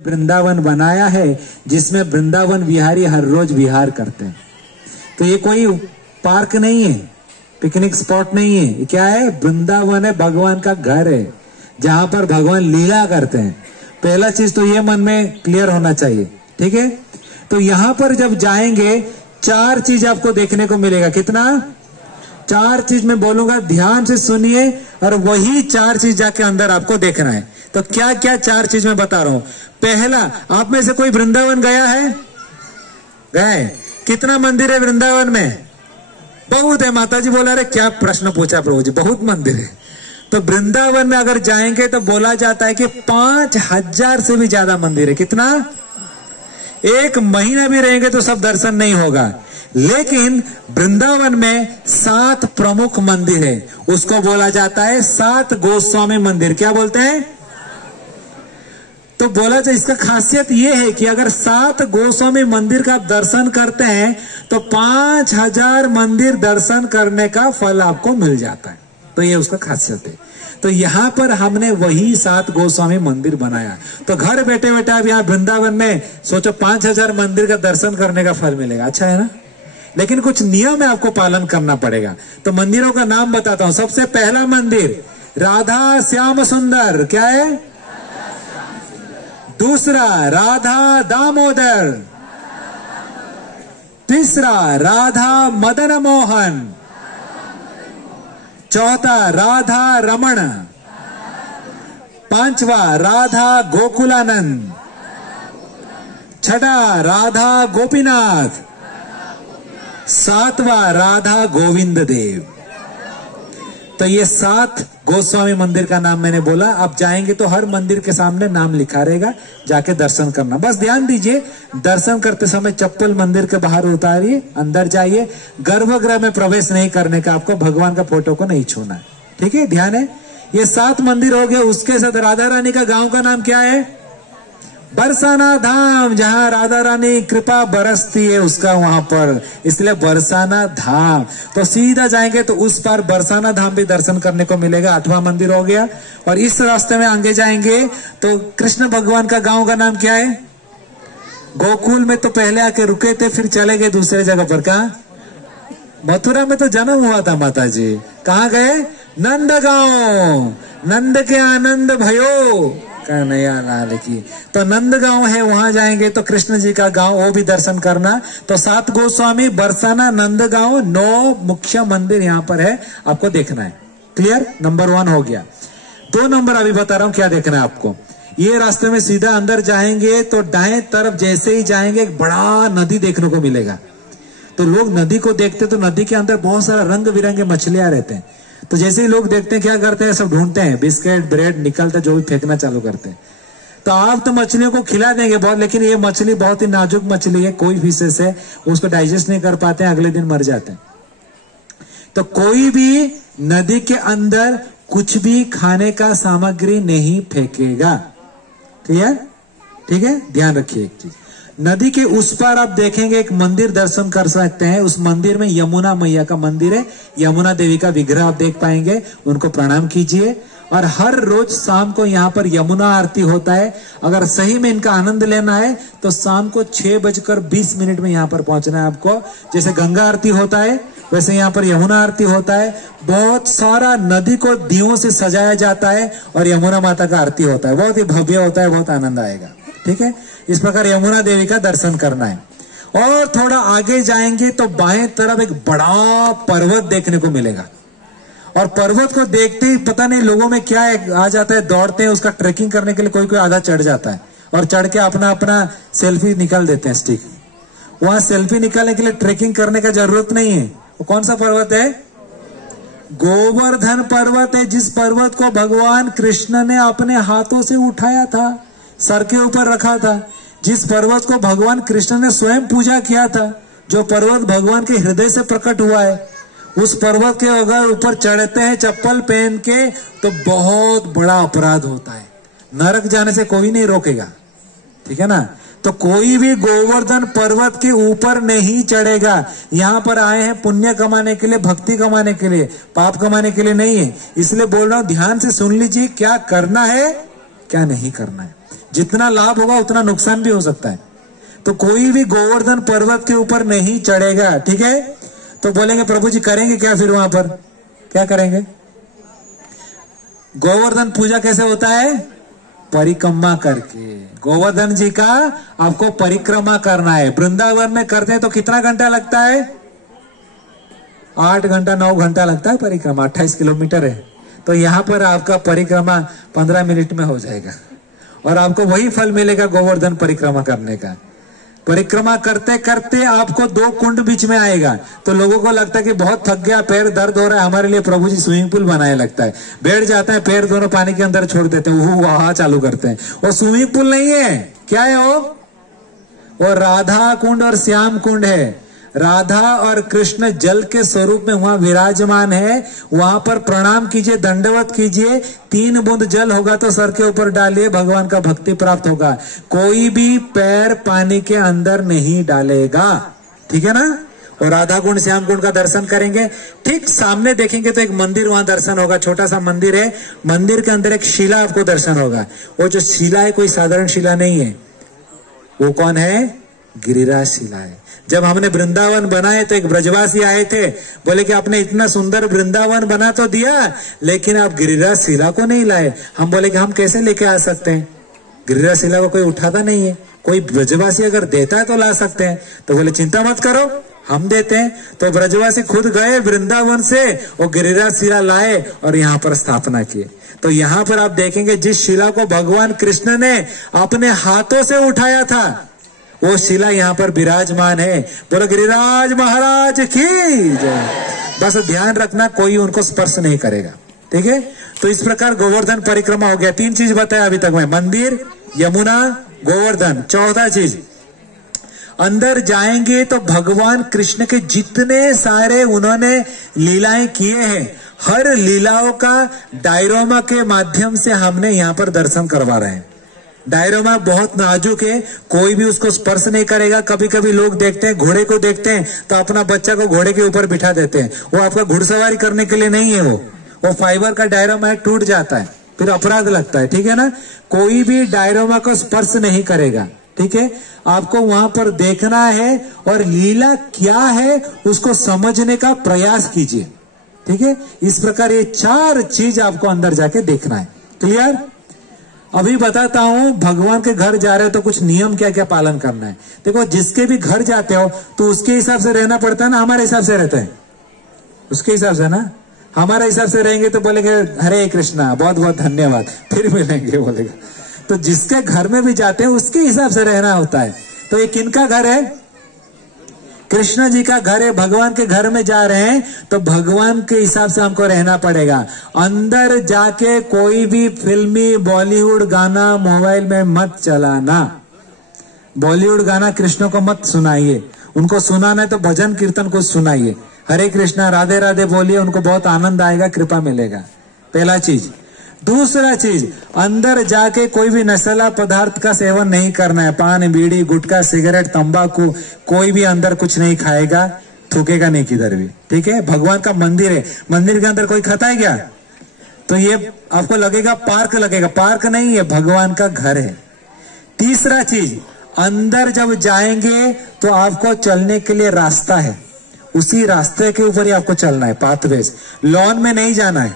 वृंदावन बनाया है जिसमें वृंदावन विहारी हर रोज विहार करते हैं। तो ये कोई पार्क नहीं है, पिकनिक स्पॉट नहीं है, ये क्या है? वृंदावन है, भगवान का घर है जहां पर भगवान लीला करते हैं। पहला चीज तो ये मन में क्लियर होना चाहिए, ठीक है। तो यहां पर जब जाएंगे चार चीज आपको देखने को मिलेगा। कितना? चार चीज मैं बोलूंगा, ध्यान से सुनिए और वही चार चीज जाके अंदर आपको देखना है। तो क्या क्या चार चीज मैं बता रहा हूं। पहला, आप में से कोई वृंदावन गया है? गए? कितना मंदिर है वृंदावन में? बहुत है। माताजी बोला, अरे क्या प्रश्न पूछा प्रभु जी, बहुत मंदिर है। तो वृंदावन में अगर जाएंगे तो बोला जाता है कि 5000 से भी ज्यादा मंदिर है। कितना? एक महीना भी रहेंगे तो सब दर्शन नहीं होगा। लेकिन वृंदावन में 7 प्रमुख मंदिर है, उसको बोला जाता है 7 गोस्वामी मंदिर। क्या बोलते हैं? तो बोला जाए, इसका खासियत यह है कि अगर 7 गोस्वामी मंदिर का दर्शन करते हैं तो 5000 मंदिर दर्शन करने का फल आपको मिल जाता है। तो ये उसका खासियत है। तो यहां पर हमने वही 7 गोस्वामी मंदिर बनाया। तो घर बैठे बैठे आप यहाँ वृंदावन में सोचो 5000 मंदिर का दर्शन करने का फल मिलेगा। अच्छा है ना? लेकिन कुछ नियम है, आपको पालन करना पड़ेगा। तो मंदिरों का नाम बताता हूं। सबसे पहला मंदिर राधा श्याम सुंदर। क्या है? दूसरा राधा दामोदर। तीसरा राधा मदन मोहन। चौथा राधा रमण। पांचवा राधा गोकुलानंद। छठा राधा गोपीनाथ। सातवां राधा गोविंद देव। तो ये 7 गोस्वामी मंदिर का नाम मैंने बोला। आप जाएंगे तो हर मंदिर के सामने नाम लिखा रहेगा, जाके दर्शन करना। बस ध्यान दीजिए, दर्शन करते समय चप्पल मंदिर के बाहर उतारिए, अंदर जाइए। गर्भगृह में प्रवेश नहीं करने का, आपको भगवान का फोटो को नहीं छूना है, ठीक है? ध्यान है। ये 7 मंदिर हो गए। उसके साथ राधा रानी का गांव का नाम क्या है? बरसाना धाम, जहां राधा रानी कृपा बरसती है उसका वहां पर, इसलिए बरसाना धाम। तो सीधा जाएंगे तो उस पार बरसाना धाम भी दर्शन करने को मिलेगा। 8वां मंदिर हो गया। और इस रास्ते में आगे जाएंगे तो कृष्ण भगवान का गांव का नाम क्या है? गोकुल में तो पहले आके रुके थे, फिर चले गए दूसरे जगह पर। कहा? मथुरा में तो जन्म हुआ था माता जी। कहाँ गए? नंद गांव। नंद के आनंद भयो कन्हैया लाल की। तो नंद गांव है, वहां जाएंगे तो कृष्ण जी का गांव, वो भी दर्शन करना। तो 7 गोस्वामी, बरसाना, नंद गांव, 9 मुख्य मंदिर यहाँ पर है, आपको देखना है। क्लियर? नंबर 1 हो गया। 2 नंबर अभी बता रहा हूँ क्या देखना है आपको। ये रास्ते में सीधा अंदर जाएंगे तो दाएं तरफ जैसे ही जाएंगे एक बड़ा नदी देखने को मिलेगा। तो लोग नदी को देखते तो नदी के अंदर बहुत सारा रंग बिरंगे मछलियां रहते हैं। तो जैसे ही लोग देखते हैं क्या करते हैं? सब ढूंढते हैं, बिस्किट ब्रेड निकलता जो भी फेंकना चालू करते हैं। तो आप तो मछलियों को खिला देंगे बहुत, लेकिन ये मछली बहुत ही नाजुक मछली है, कोई फिशेस है, उसको डाइजेस्ट नहीं कर पाते हैं, अगले दिन मर जाते हैं। तो कोई भी नदी के अंदर कुछ भी खाने का सामग्री नहीं फेंकेगा। क्लियर? ठीक है? ध्यान रखिए एक चीज। नदी के उस पार आप देखेंगे एक मंदिर दर्शन कर सकते हैं। उस मंदिर में यमुना मैया का मंदिर है, यमुना देवी का विग्रह आप देख पाएंगे, उनको प्रणाम कीजिए। और हर रोज शाम को यहाँ पर यमुना आरती होता है। अगर सही में इनका आनंद लेना है तो शाम को 6:20 में यहाँ पर पहुंचना है आपको। जैसे गंगा आरती होता है वैसे यहाँ पर यमुना आरती होता है। बहुत सारा नदी को दीयों से सजाया जाता है और यमुना माता का आरती होता है, बहुत ही भव्य होता है, बहुत आनंद आएगा। ठीक है? इस प्रकार यमुना देवी का दर्शन करना है। और थोड़ा आगे जाएंगे तो बाएं तरफ एक बड़ा पर्वत देखने को मिलेगा। और पर्वत को देखते ही पता नहीं लोगों में क्या आ जाता है, दौड़ते हैं उसका ट्रेकिंग करने के लिए। कोई कोई आधा चढ़ जाता है और चढ़ के अपना अपना सेल्फी निकाल देते हैं स्टिक। वहां सेल्फी निकालने के लिए ट्रेकिंग करने का जरूरत नहीं है। वो कौन सा पर्वत है? गोवर्धन पर्वत है, जिस पर्वत को भगवान कृष्ण ने अपने हाथों से उठाया था, सर के ऊपर रखा था। जिस पर्वत को भगवान कृष्ण ने स्वयं पूजा किया था, जो पर्वत भगवान के हृदय से प्रकट हुआ है, उस पर्वत के अगर ऊपर चढ़ते हैं चप्पल पहन के तो बहुत बड़ा अपराध होता है। नरक जाने से कोई नहीं रोकेगा, ठीक है ना? तो कोई भी गोवर्धन पर्वत के ऊपर नहीं चढ़ेगा। यहाँ पर आए हैं पुण्य कमाने के लिए, भक्ति कमाने के लिए, पाप कमाने के लिए नहीं है। इसलिए बोल रहा हूं, ध्यान से सुन लीजिए क्या करना है क्या नहीं करना है। जितना लाभ होगा उतना नुकसान भी हो सकता है। तो कोई भी गोवर्धन पर्वत के ऊपर नहीं चढ़ेगा, ठीक है। तो बोलेंगे प्रभु जी करेंगे क्या फिर वहां पर, क्या करेंगे? गोवर्धन पूजा कैसे होता है? परिक्रमा करके। गोवर्धन जी का आपको परिक्रमा करना है। वृंदावन में करते हैं तो कितना घंटा लगता है? 8 घंटा 9 घंटा लगता है परिक्रमा, 28 किलोमीटर है। तो यहां पर आपका परिक्रमा 15 मिनट में हो जाएगा और आपको वही फल मिलेगा गोवर्धन परिक्रमा करने का। परिक्रमा करते करते आपको 2 कुंड बीच में आएगा, तो लोगों को लगता है कि बहुत थक गया, पैर दर्द हो रहा है, हमारे लिए प्रभु जी स्विमिंग पूल बनाए लगता है। बैठ जाते हैं, पैर दोनों पानी के अंदर छोड़ देते हैं, वहां चालू करते हैं। वो स्विमिंग पूल नहीं है, क्या है वो राधा कुंड और श्याम कुंड है। राधा और कृष्ण जल के स्वरूप में वहां विराजमान है। वहां पर प्रणाम कीजिए, दंडवत कीजिए, 3 बूंद जल होगा तो सर के ऊपर डालिए, भगवान का भक्ति प्राप्त होगा। कोई भी पैर पानी के अंदर नहीं डालेगा, ठीक है ना। और राधा कुंड श्याम कुंड का दर्शन करेंगे। ठीक सामने देखेंगे तो एक मंदिर वहां दर्शन होगा, छोटा सा मंदिर है। मंदिर के अंदर एक शिला आपको दर्शन होगा। वो जो शिला है कोई साधारण शिला नहीं है। वो कौन है? गिरिराज शिला है। जब हमने वृंदावन बनाए तो एक ब्रजवासी आए थे, बोले कि आपने इतना सुंदर वृंदावन बना तो दिया, लेकिन आप गिरिराज शिला को नहीं लाए। हम बोले कि हम कैसे लेके आ सकते हैं? गिरिराज शिला को कोई उठाता नहीं है, कोई ब्रजवासी अगर देता है तो ला सकते हैं। तो बोले चिंता मत करो, हम देते हैं। तो ब्रजवासी खुद गए वृंदावन से और गिरिराज शिला लाए और यहाँ पर स्थापना किए। तो यहाँ पर आप देखेंगे जिस शिला को भगवान कृष्ण ने अपने हाथों से उठाया था, वो शिला यहाँ पर विराजमान है। बोलो गिरिराज महाराज की जय। बस ध्यान रखना कोई उनको स्पर्श नहीं करेगा, ठीक है। तो इस प्रकार गोवर्धन परिक्रमा हो गया। 3 चीज बताया अभी तक मैं, मंदिर, यमुना, गोवर्धन। 14 चीज, अंदर जाएंगे तो भगवान कृष्ण के जितने सारे उन्होंने लीलाएं किए हैं, हर लीलाओं का डायरोमा के माध्यम से हमने यहाँ पर दर्शन करवा रहे हैं। डायरोमा बहुत नाजुक है, कोई भी उसको स्पर्श नहीं करेगा। कभी कभी लोग देखते हैं, घोड़े को देखते हैं तो अपना बच्चा को घोड़े के ऊपर बिठा देते हैं। वो आपका घुड़सवारी करने के लिए नहीं है। वो फाइबर का डायरोमा है, टूट जाता है, फिर अपराध लगता है, ठीक है ना। कोई भी डायरोमा को स्पर्श नहीं करेगा, ठीक है। आपको वहां पर देखना है और लीला क्या है उसको समझने का प्रयास कीजिए, ठीक है। इस प्रकार ये 4 चीज आपको अंदर जाके देखना है। क्लियर? अभी बताता हूं, भगवान के घर जा रहे हो तो कुछ नियम क्या क्या पालन करना है। देखो, जिसके भी घर जाते हो तो उसके हिसाब से रहना पड़ता है ना, हमारे हिसाब से रहता है उसके हिसाब से ना। हमारे हिसाब से रहेंगे तो बोलेंगे हरे कृष्णा, बहुत बहुत धन्यवाद, फिर मिलेंगे बोलेगा। तो जिसके घर में भी जाते हैं उसके हिसाब से रहना होता है। तो ये किनका घर है? कृष्ण जी का घर है। भगवान के घर में जा रहे हैं तो भगवान के हिसाब से हमको रहना पड़ेगा। अंदर जाके कोई भी फिल्मी बॉलीवुड गाना मोबाइल में मत चलाना। बॉलीवुड गाना कृष्ण को मत सुनाइए, उनको सुनाना है तो भजन कीर्तन को सुनाइए। हरे कृष्णा, राधे राधे बोलिए, उनको बहुत आनंद आएगा, कृपा मिलेगा। पहला चीज। दूसरा चीज, अंदर जाके कोई भी नशीला पदार्थ का सेवन नहीं करना है। पान, बीड़ी, गुटखा, सिगरेट, तंबाकू, कोई भी अंदर कुछ नहीं खाएगा, थूकेगा नहीं किधर भी, ठीक है। भगवान का मंदिर है, मंदिर के अंदर कोई खाता है क्या? तो ये आपको लगेगा पार्क लगेगा, पार्क नहीं है, भगवान का घर है। तीसरा चीज, अंदर जब जाएंगे तो आपको चलने के लिए रास्ता है, उसी रास्ते के ऊपर ही आपको चलना है, पाथवेज। लॉन में नहीं जाना है,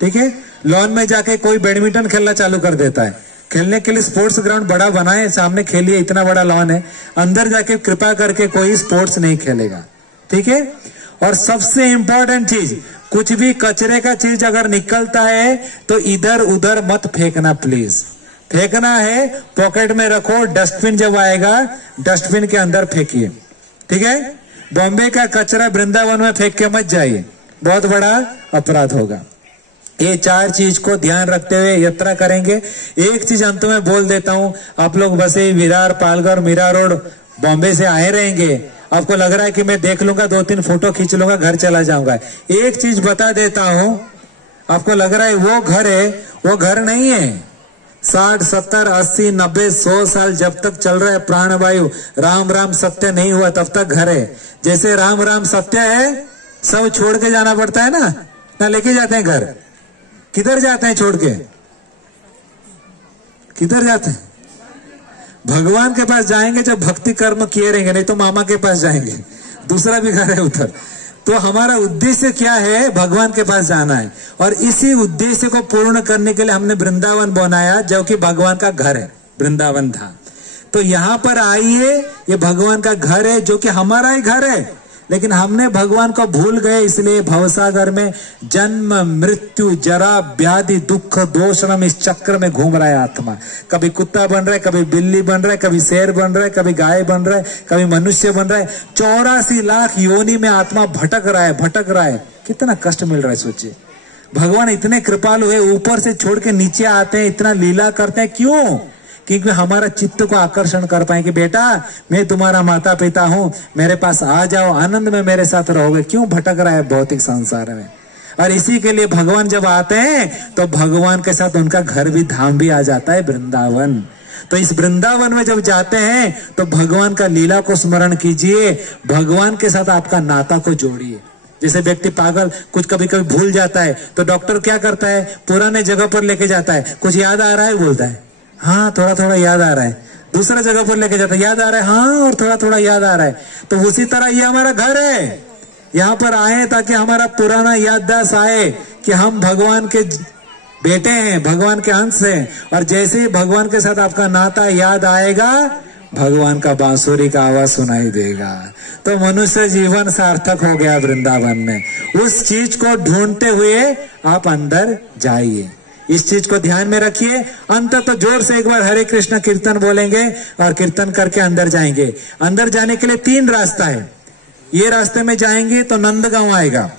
ठीक है। लॉन में जाके कोई बैडमिंटन खेलना चालू कर देता है। खेलने के लिए स्पोर्ट्स ग्राउंड बड़ा बनाए, सामने खेलिए, इतना बड़ा लॉन है। अंदर जाके कृपा करके कोई स्पोर्ट्स नहीं खेलेगा, ठीक है। और सबसे इंपॉर्टेंट चीज, कुछ भी कचरे का चीज अगर निकलता है तो इधर उधर मत फेंकना प्लीज। फेंकना है पॉकेट में रखो, डस्टबिन जब आएगा डस्टबिन के अंदर फेंकिए, ठीक है। बॉम्बे का कचरा वृंदावन में फेंक के मत जाइए, बहुत बड़ा अपराध होगा। ये 4 चीज को ध्यान रखते हुए यात्रा करेंगे। एक चीज अंत में बोल देता हूं, आप लोग बसे विरार, पालघर, मीरा रोड, बॉम्बे से आए रहेंगे। आपको लग रहा है कि मैं देख लूंगा, 2-3 फोटो खींच लूंगा, घर चला जाऊंगा। एक चीज बता देता हूं, आपको लग रहा है वो घर है, वो घर नहीं है। 60, 70, 80, 90, 100 साल जब तक चल रहा है प्राणवायु, राम राम सत्य नहीं हुआ तब तक घर है। जैसे राम राम सत्य है, सब छोड़ के जाना पड़ता है ना लेके जाते हैं घर। किधर जाते हैं छोड़ के? किधर जाते हैं? भगवान के पास जाएंगे जब भक्ति कर्म किए रहेंगे, नहीं तो मामा के पास जाएंगे, दूसरा भी घर है उधर। तो हमारा उद्देश्य क्या है? भगवान के पास जाना है, और इसी उद्देश्य को पूर्ण करने के लिए हमने वृंदावन बनाया, जो कि भगवान का घर है, वृंदावन धाम। तो यहाँ पर आइए, ये भगवान का घर है, जो कि हमारा ही घर है, लेकिन हमने भगवान को भूल गए, इसलिए भवसागर में जन्म मृत्यु जरा व्याधि दुख दोषणम इस चक्र में घूम रहा है आत्मा। कभी कुत्ता बन रहा है, कभी बिल्ली बन रहा है, कभी शेर बन रहा है, कभी गाय बन रहा है, कभी मनुष्य बन रहा है। 84 लाख योनि में आत्मा भटक रहा है। कितना कष्ट मिल रहा है सोचिए। भगवान इतने कृपालु है, ऊपर से छोड़ के नीचे आते हैं, इतना लीला करते हैं। क्यों? क्योंकि हमारा चित्त को आकर्षण कर पाए कि बेटा मैं तुम्हारा माता पिता हूं, मेरे पास आ जाओ, आनंद में मेरे साथ रहोगे। क्यों भटक रहा है भौतिक संसार में? और इसी के लिए भगवान जब आते हैं तो भगवान के साथ उनका घर भी धाम भी आ जाता है, वृंदावन। तो इस वृंदावन में जब जाते हैं तो भगवान का लीला को स्मरण कीजिए, भगवान के साथ आपका नाता को जोड़िए। जैसे व्यक्ति पागल कुछ कभी कभी भूल जाता है, तो डॉक्टर क्या करता है? पुराने जगह पर लेके जाता है, कुछ याद आ रहा है बोलता है, हाँ थोड़ा थोड़ा याद आ रहा है। दूसरा जगह पर लेके जाता है, याद आ रहा है, हाँ और थोड़ा थोड़ा याद आ रहा है। तो उसी तरह ये हमारा घर है, यहाँ पर आए ताकि हमारा पुराना याददाश्त आए कि हम भगवान के बेटे हैं, भगवान के अंश हैं। और जैसे ही भगवान के साथ आपका नाता याद आएगा, भगवान का बांसुरी का आवाज सुनाई देगा, तो मनुष्य जीवन सार्थक हो गया वृंदावन में। उस चीज को ढूंढते हुए आप अंदर जाइए, इस चीज को ध्यान में रखिए। अंत तो जोर से एक बार हरे कृष्ण कीर्तन बोलेंगे और कीर्तन करके अंदर जाएंगे। अंदर जाने के लिए 3 रास्ता है। ये रास्ते में जाएंगे तो नंदगांव आएगा,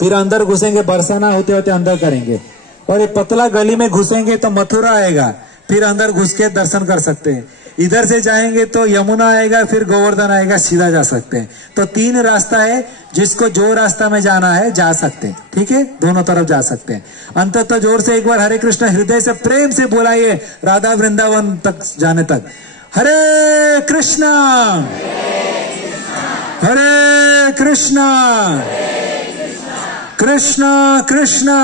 फिर अंदर घुसेंगे, बरसाना होते होते अंदर करेंगे, और ये पतला गली में घुसेंगे तो मथुरा आएगा, फिर अंदर घुस के दर्शन कर सकते हैं। इधर से जाएंगे तो यमुना आएगा, फिर गोवर्धन आएगा, सीधा जा सकते हैं। तो 3 रास्ता है, जिसको जो रास्ता में जाना है जा सकते हैं, ठीक है, दोनों तरफ जा सकते हैं। अंततः जोर से एक बार हरे कृष्ण हृदय से प्रेम से बोलाइए, राधा वृंदावन तक जाने तक। हरे कृष्णा हरे कृष्णा कृष्णा कृष्णा